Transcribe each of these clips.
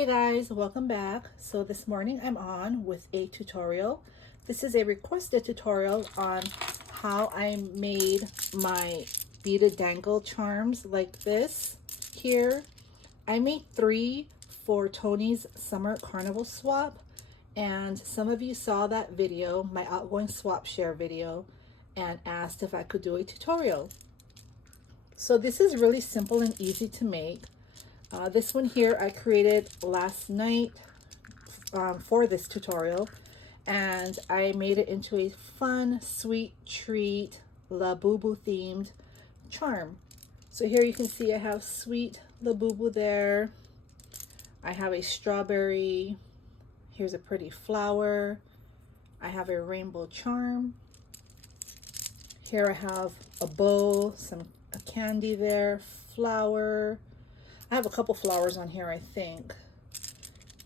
Hey guys, welcome back. So this morning I'm on with a tutorial. This is a requested tutorial on how I made my beaded dangle charms like this here. I made 3 for Tony's summer carnival swap, and some of you saw that video, my outgoing swap share video, and asked if I could do a tutorial. So this is really simple and easy to make. This one here I created last night for this tutorial, and I made it into a fun, sweet treat, Labubu themed charm. So here you can see I have sweet Labubu there. I have a strawberry. Here's a pretty flower. I have a rainbow charm. Here I have a bow, a candy there, flower. I have a couple flowers on here, I think,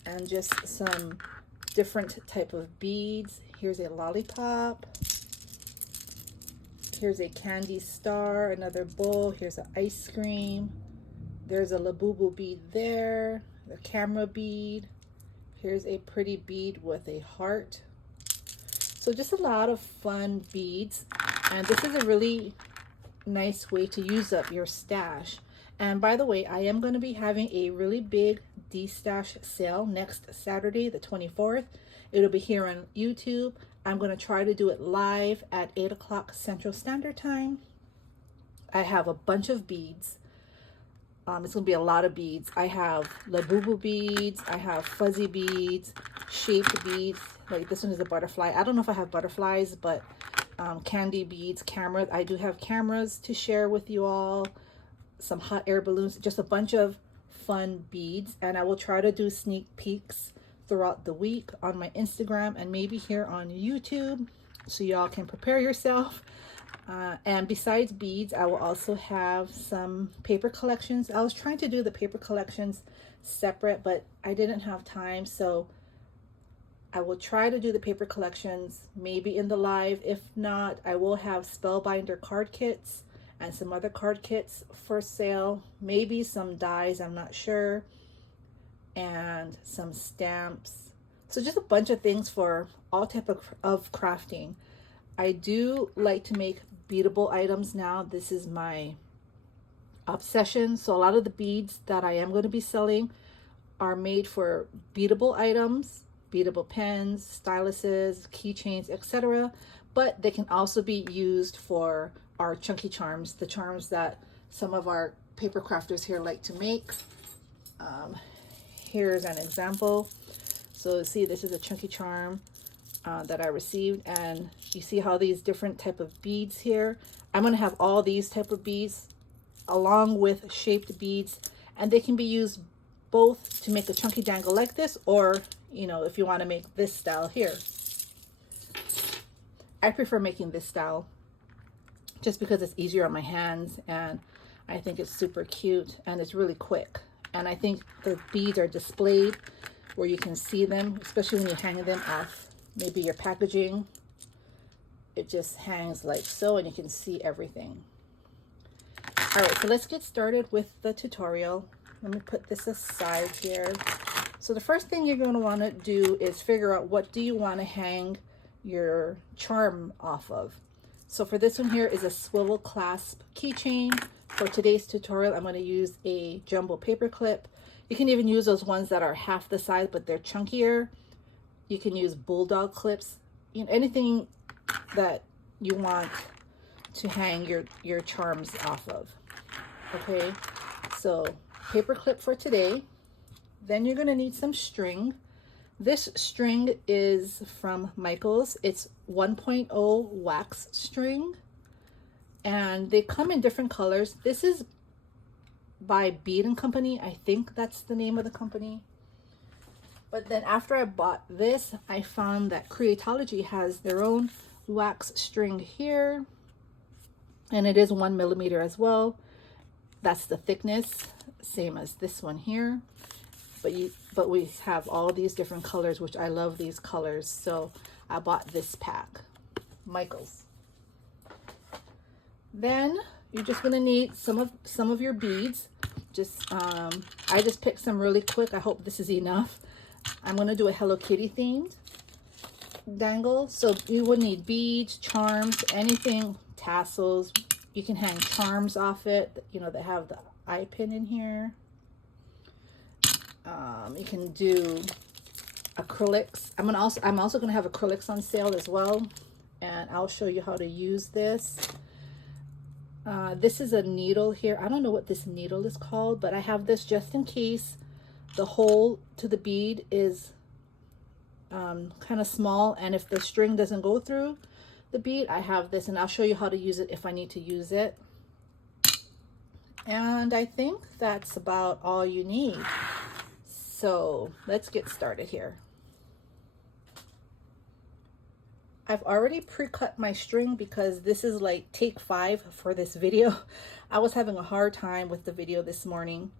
and just some different type of beads. Here's a lollipop. Here's a candy star, another bowl. Here's an ice cream. There's a Labubu bead there, the camera bead. Here's a pretty bead with a heart. So just a lot of fun beads, and this is a really nice way to use up your stash. And by the way, I am going to be having a really big de-stash sale next Saturday, the 24th. It'll be here on YouTube. I'm going to try to do it live at 8 o'clock Central Standard Time. I have a bunch of beads. It's going to be a lot of beads. I have Labubu beads. I have fuzzy beads, shaped beads. Like this one is a butterfly. I don't know if I have butterflies, but candy beads, cameras. I do have cameras to share with you all. Some hot air balloons, just a bunch of fun beads, and I will try to do sneak peeks throughout the week on my Instagram and maybe here on YouTube, so y'all can prepare yourself. And besides beads, I will also have some paper collections. I was trying to do the paper collections separate, but I didn't have time, so I will try to do the paper collections maybe in the live. If not, I will have spellbinder card kits and some other card kits for sale, maybe some dies, I'm not sure, and some stamps. So just a bunch of things for all type of crafting. I do like to make beadable items now. This is my obsession. So a lot of the beads that I am going to be selling are made for beadable items, beadable pens, styluses, keychains, etc. But they can also be used for our chunky charms, the charms that some of our paper crafters here like to make. Here's an example. So see, this is a chunky charm that I received, and you see how these different type of beads here. I'm going to have all these type of beads along with shaped beads, and they can be used both to make a chunky dangle like this, or you know, if you want to make this style here. I prefer making this style just because it's easier on my hands, and I think it's super cute and it's really quick. And I think the beads are displayed where you can see them, especially when you're hanging them off maybe your packaging. It just hangs like so, and you can see everything. All right, so let's get started with the tutorial. Let me put this aside here. So the first thing you're going to want to do is figure out what do you want to hang your charm off of. So for this one here is a swivel clasp keychain. For today's tutorial, I'm going to use a jumbo paper clip. You can even use those ones that are half the size, but they're chunkier. You can use bulldog clips, you know, anything that you want to hang your charms off of. Okay, so paper clip for today. Then you're going to need some string. This string is from Michaels. It's 1.0 wax string, and they come in different colors. This is by Beaded Company. I think that's the name of the company. But then after I bought this, I found that Creatology has their own wax string here, and it is 1 millimeter as well. That's the thickness, same as this one here. But we have all these different colors, which I love these colors. So I bought this pack, Michaels. Then you're just gonna need some of your beads. Just I just picked some really quick. I hope this is enough. I'm going to do a Hello Kitty themed dangle. So you would need beads, charms, anything, tassels. You can hang charms off it, you know, that have the eye pin in here. You can do acrylics. I'm also going to have acrylics on sale as well, and I'll show you how to use this. This is a needle here. I don't know what this needle is called, but I have this just in case the hole to the bead is kind of small, and if the string doesn't go through the bead, I have this, and I'll show you how to use it if I need to use it. And I think that's about all you need. So let's get started here. I've already pre-cut my string because this is like take 5 for this video. I was having a hard time with the video this morning.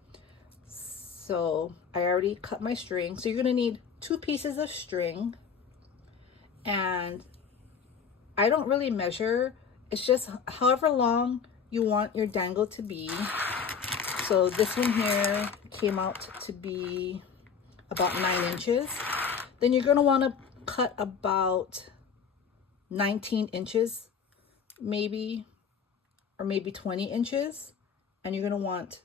So I already cut my string. So you're gonna need 2 pieces of string, and I don't really measure. It's just however long you want your dangle to be. So this one here came out to be about 9 inches. Then you're gonna wanna cut about 19 inches, maybe, or maybe 20 inches. And you're gonna want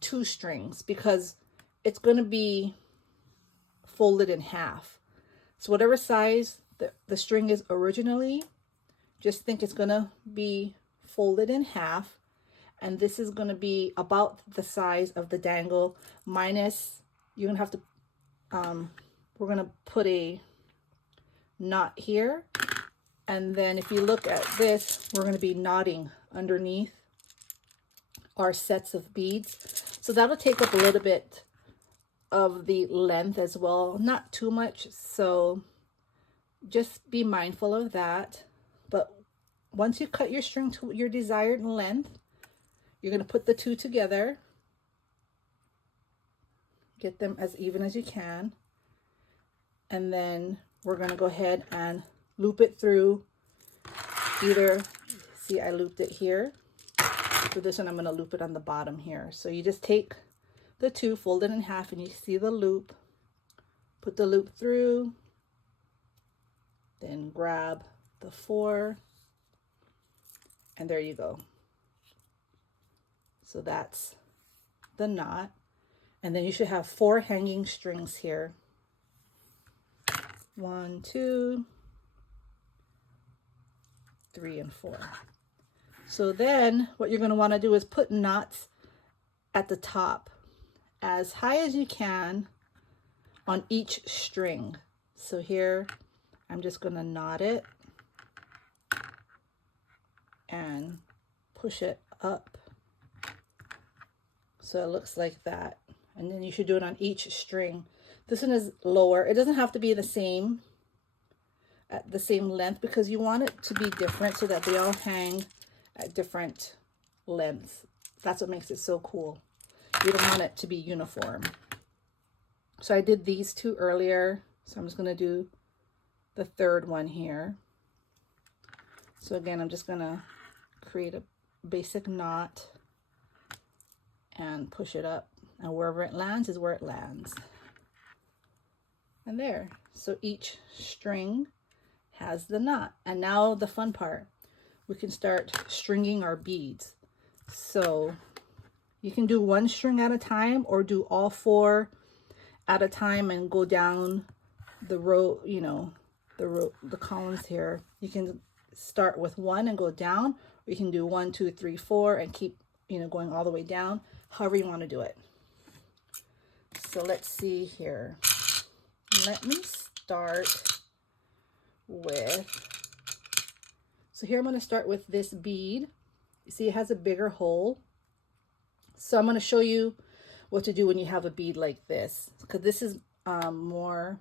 2 strings because it's gonna be folded in half. So whatever size the string is originally, just think it's gonna be folded in half, and this is gonna be about the size of the dangle minus, you're gonna have to, we're gonna put a knot here, and then if you look at this, we're gonna be knotting underneath our sets of beads. So that'll take up a little bit of the length as well, not too much, so just be mindful of that. But once you cut your string to your desired length, you're going to put the 2 together, get them as even as you can, and then we're going to go ahead and loop it through. Either, see, I looped it here. For this one, I'm going to loop it on the bottom here. So you just take the 2, fold it in half, and you see the loop, put the loop through, then grab the 4, and there you go. So that's the knot, and then you should have 4 hanging strings here. 1, 2, 3, and 4. So then what you're going to want to do is put knots at the top as high as you can on each string. So here I'm just going to knot it and push it up so it looks like that, and then you should do it on each string. This one is lower. It doesn't have to be the same at the same length because you want it to be different so that they all hang at different lengths. That's what makes it so cool. You don't want it to be uniform. So I did these 2 earlier, so I'm just going to do the 3rd one here. So again, I'm just going to create a basic knot and push it up, and wherever it lands is where it lands. And there. So each string has the knot. And now the fun part, we can start stringing our beads. So you can do 1 string at a time or do all 4 at a time and go down the row, you know, the columns here. You can start with 1 and go down, or you can do 1, 2, 3, 4 and keep, you know, going all the way down, however you want to do it. So let's see here. Let me start with, so here I'm going to start with this bead. You see it has a bigger hole. So I'm going to show you what to do when you have a bead like this, because this is more,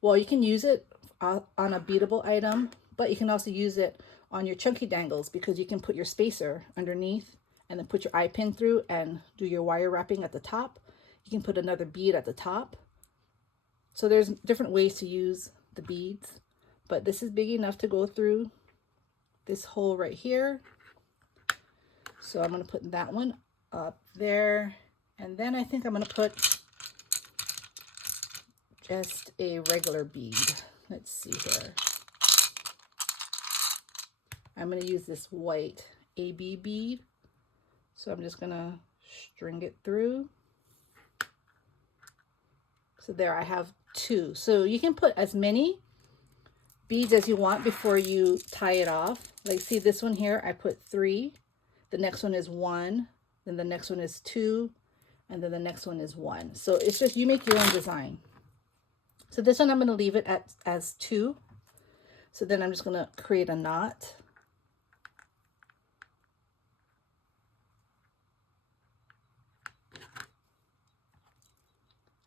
well, you can use it on a beadable item, but you can also use it on your chunky dangles because you can put your spacer underneath and then put your eye pin through and do your wire wrapping at the top. You can put another bead at the top. So there's different ways to use the beads, but this is big enough to go through this hole right here. So I'm going to put that one up there. And then I think I'm going to put just a regular bead. Let's see here. I'm going to use this white AB bead. So I'm just going to string it through. So there I have 2. So you can put as many beads as you want before you tie it off. Like see this one here, I put 3. The next one is 1. Then the next one is 2. And then the next one is 1. So it's just, you make your own design. So this one I'm going to leave it as 2. So then I'm just going to create a knot.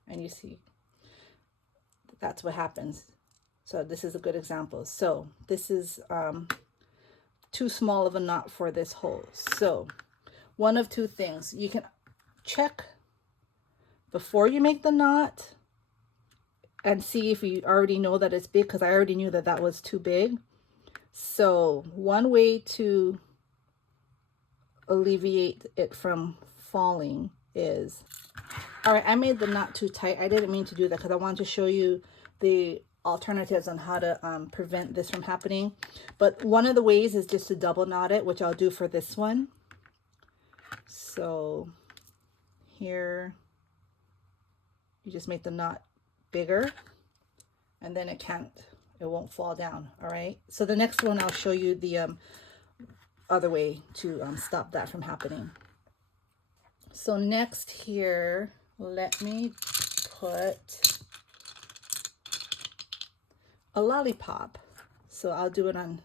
And you see, that's what happens. So this is a good example. So this is too small of a knot for this hole. So one of 2 things. You can check before you make the knot and see if you already know that it's big, because I already knew that that was too big. So one way to alleviate it from falling is, all right, I made the knot too tight. I didn't mean to do that because I wanted to show you the alternatives on how to prevent this from happening. But one of the ways is just to double knot it, which I'll do for this one. So here, you just make the knot bigger, and then it won't fall down. All right. So the next one, I'll show you the other way to stop that from happening. So next here, let me put a lollipop. So I'll do it on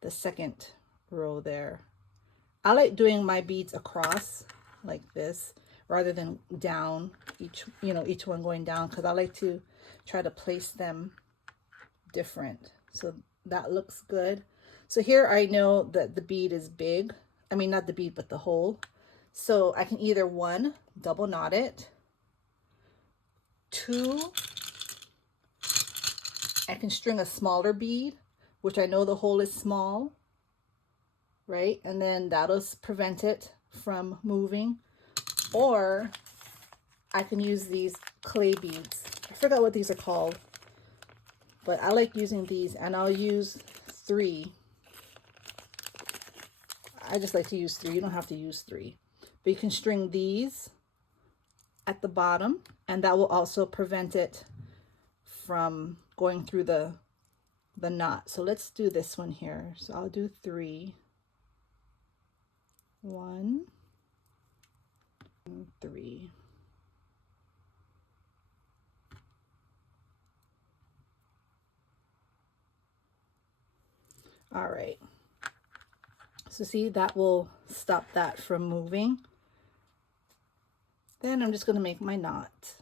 the second row there. I like doing my beads across like this rather than down, each one going down, because I like to try to place them different. So that looks good. So here I know that the bead is big. I mean, not the bead, but the hole. So I can either 1, double knot it, 2, I can string a smaller bead, which I know the hole is small, right? And then that'll prevent it from moving. Or I can use these clay beads. I forgot what these are called, but I like using these, and I'll use 3. I just like to use 3. You don't have to use 3. But you can string these at the bottom, and that will also prevent it from going through the knot. So let's do this one here. So I'll do 3. 1, 3. All right. So see, that will stop that from moving. Then I'm just going to make my knot.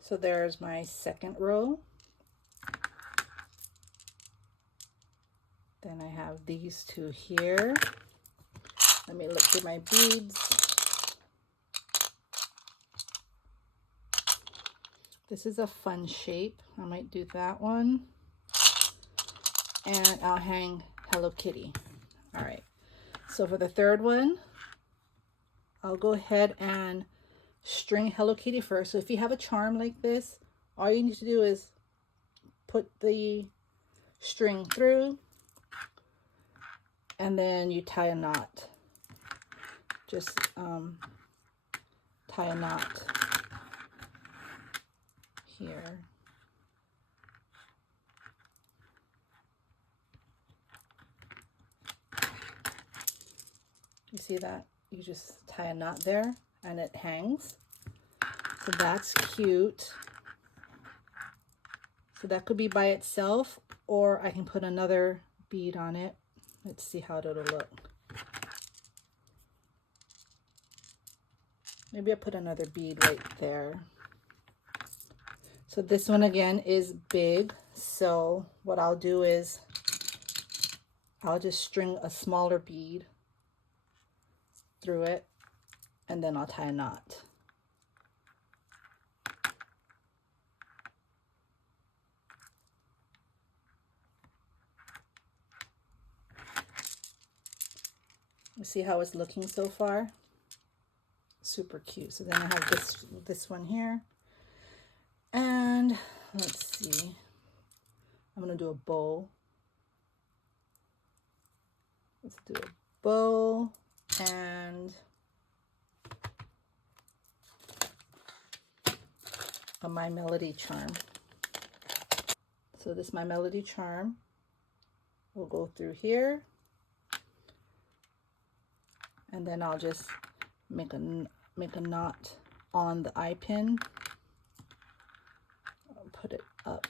So there's my second row. Then I have these 2 here. Let me look through my beads. This is a fun shape. I might do that one. And I'll hang Hello Kitty. All right. So for the third one, I'll go ahead and string Hello Kitty first. So if you have a charm like this, all you need to do is put the string through, and then you tie a knot. Just tie a knot here. You see that? You just tie a knot there and it hangs. So that's cute. So that could be by itself, or I can put another bead on it. Let's see how it'll look. Maybe I'll put another bead right there. So this one again is big. So what I'll do is I'll just string a smaller bead through it, and then I'll tie a knot. See how it's looking so far? Super cute. So then I have this one here. And let's see. I'm gonna do a bow. Let's do a bow and a My Melody charm. So this My Melody charm will go through here, and then I'll just make a knot on the eye pin. I'll put it up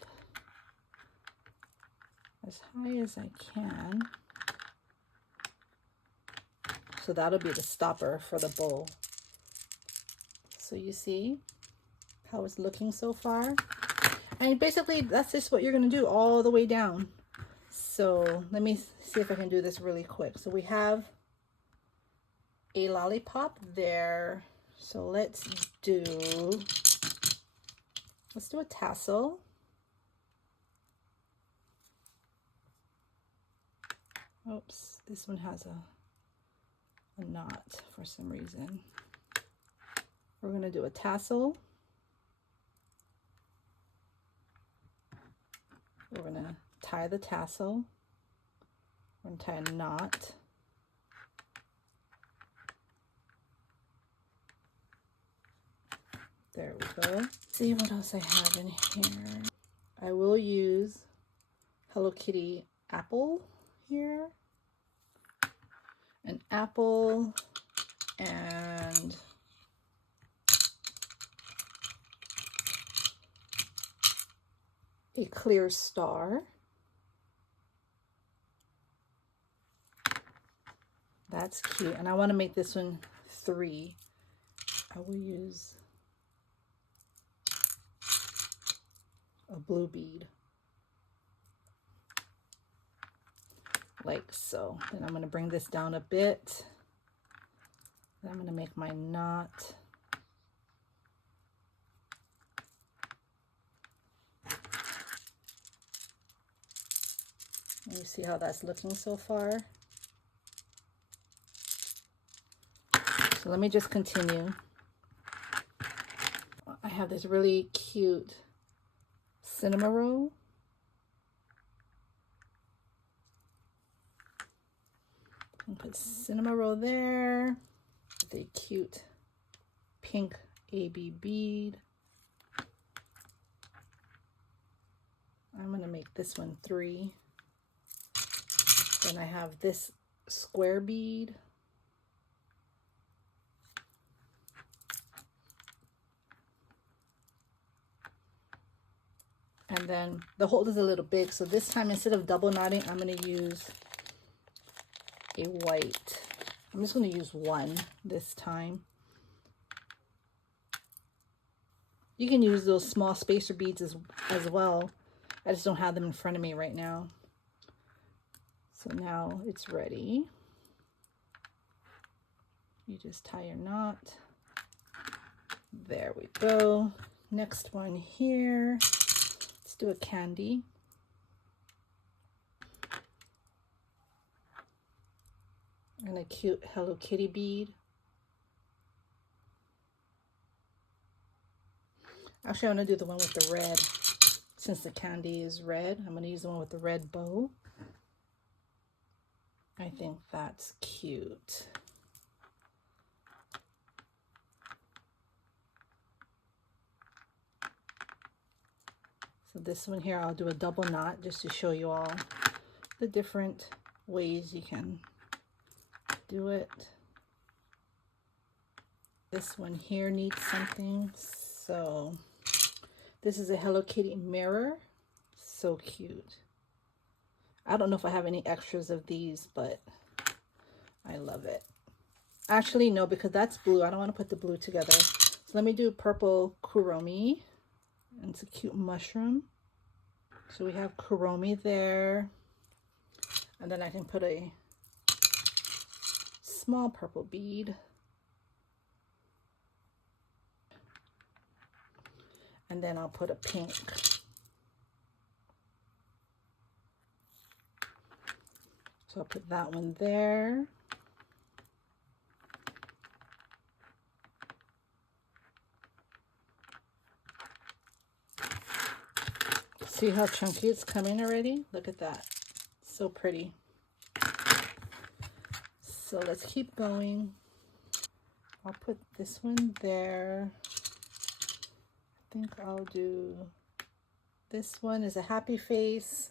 as high as I can. So that'll be the stopper for the bow. So you see how it's looking so far? And basically that's just what you're gonna do all the way down. So let me see if I can do this really quick. So we have a lollipop there. So let's do a tassel. Oops, this one has a knot for some reason. We're gonna do a tassel. We're gonna tie the tassel. We're gonna tie a knot. There we go. See what else I have in here. I will use Hello Kitty apple here. An apple and a clear star. That's cute. And I want to make this one 3. I will use a blue bead. Like so. Then I'm going to bring this down a bit. Then I'm going to make my knot. And you see how that's looking so far? So let me just continue. I have this really cute cinema roll. And put cinema roll there. With a cute pink AB bead. I'm going to make this one 3. Then I have this square bead. And then the hole is a little big, so this time instead of double knotting, I'm going to use a white. I'm just going to use 1 this time. You can use those small spacer beads as well. I just don't have them in front of me right now. So now it's ready. You just tie your knot. There we go. Next one here. Let's do a candy. And a cute Hello Kitty bead. Actually, I'm going to do the one with the red. Since the candy is red, I'm going to use the one with the red bow. I think that's cute. So this one here, I'll do a double knot just to show you all the different ways you can do it. This one here needs something. So this is a Hello Kitty mirror. So cute. I don't know if I have any extras of these, but I love it. Actually, no, because that's blue. I don't want to put the blue together. So let me do purple kuromi. And it's a cute mushroom. So we have kuromi there. And then I can put a small purple bead. And then I'll put a pink. So I'll put that one there. See how chunky it's coming already? Look at that. So pretty. So let's keep going. I'll put this one there. I think I'll do this one is a happy face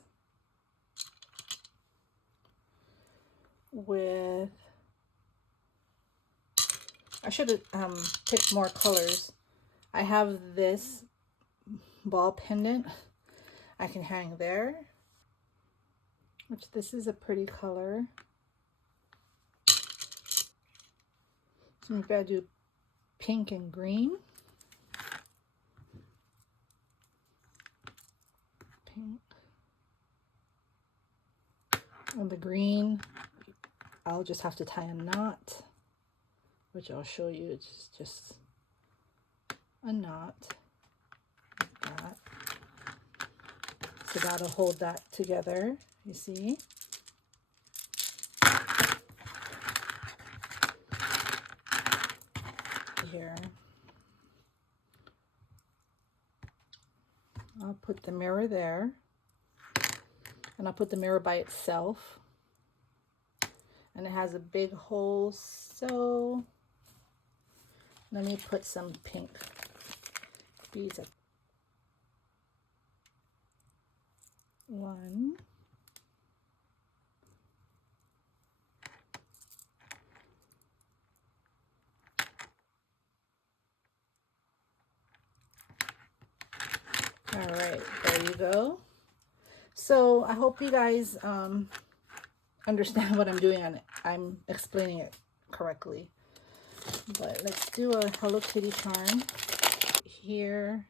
with, I should have picked more colors. I have this ball pendant I can hang there, which this is a pretty color. So maybe I do pink and green. Pink. On the green, I'll just have to tie a knot, which I'll show you. It's just a knot like that. So that'll hold that together, you see. Here. I'll put the mirror there. And I'll put the mirror by itself. And it has a big hole, so let me put some pink beads up. One. All right, there you go. So I hope you guys understand what I'm doing and I'm explaining it correctly. But let's do a Hello Kitty charm here.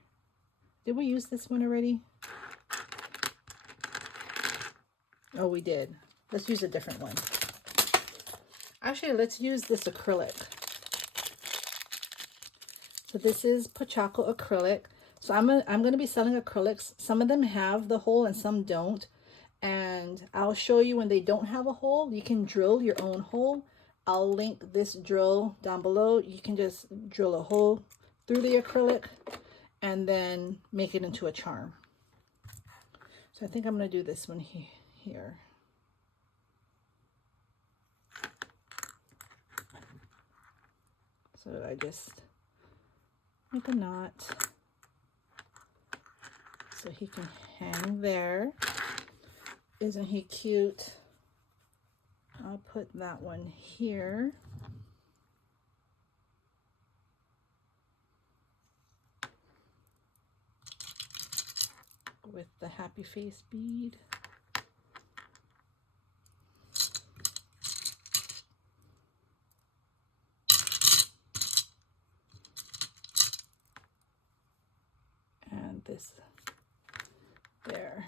Did we use this one already? Oh, we did. Let's use a different one. Actually, let's use this acrylic. So this is Pochaco acrylic. So I'm going to be selling acrylics. Some of them have the hole and some don't. And I'll show you when they don't have a hole. You can drill your own hole. I'll link this drill down below. You can just drill a hole through the acrylic and then make it into a charm. So I think I'm going to do this one here. So I just make a knot so he can hang there. Isn't he cute? I'll put that one here. With the happy face bead. And this there.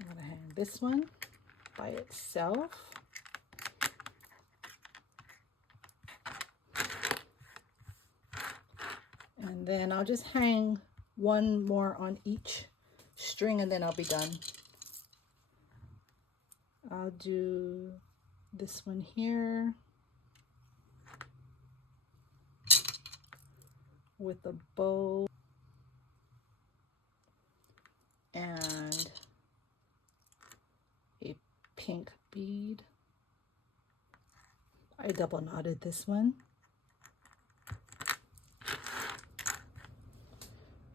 I'm going to hang this one by itself. And then I'll just hang one more on each string and then I'll be done. I'll do this one here with a bow and a pink bead. I double knotted this one.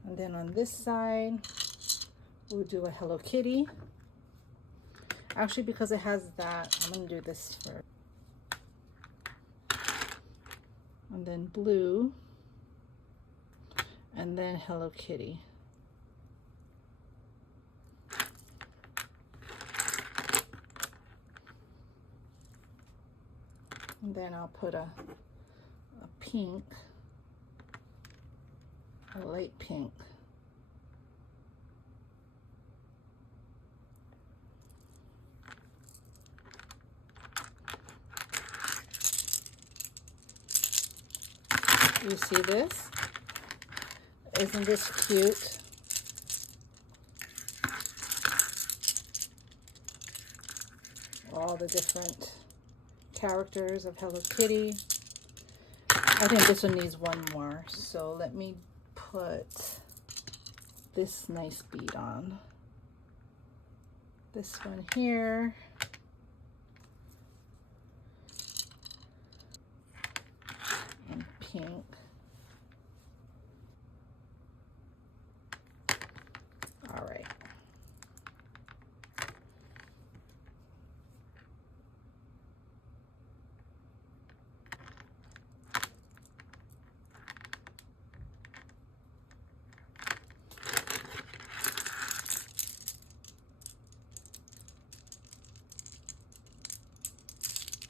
And then on this side, we'll do a Hello Kitty. Actually, because it has that, I'm going to do this first. And then blue. And then Hello Kitty. And then I'll put a pink, a light pink. You see this? Isn't this cute? All the different characters of Hello Kitty. I think this one needs one more, so let me put this nice bead on. This one here. And pink. All right.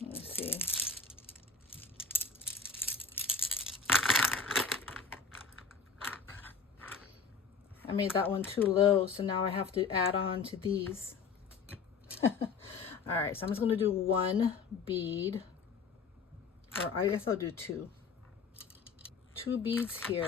Let's see. I made that one too low, so now I have to add on to these. All right, so I'm just going to do one bead, or I guess I'll do two. Two beads here.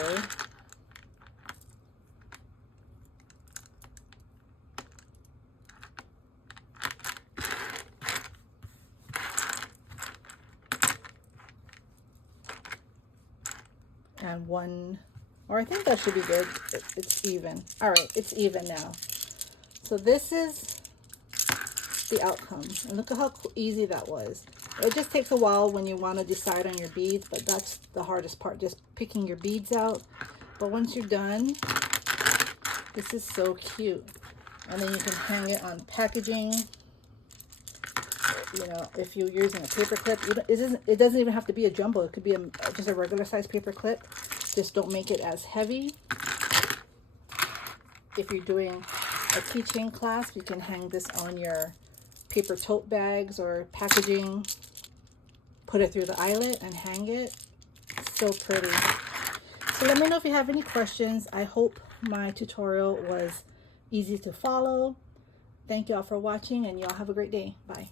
And one, or I think that should be good. It's even. All right, it's even now. So this is the outcome. And look at how easy that was. It just takes a while when you want to decide on your beads, but that's the hardest part, just picking your beads out. But once you're done, this is so cute. And then you can hang it on packaging. You know, if you're using a paper clip, it doesn't even have to be a jumbo. It could be just a regular size paper clip. Just don't make it as heavy. If you're doing a keychain clasp, you can hang this on your paper tote bags or packaging. Put it through the eyelet and hang it. So pretty. So let me know if you have any questions. I hope my tutorial was easy to follow. Thank you all for watching, and y'all have a great day. Bye.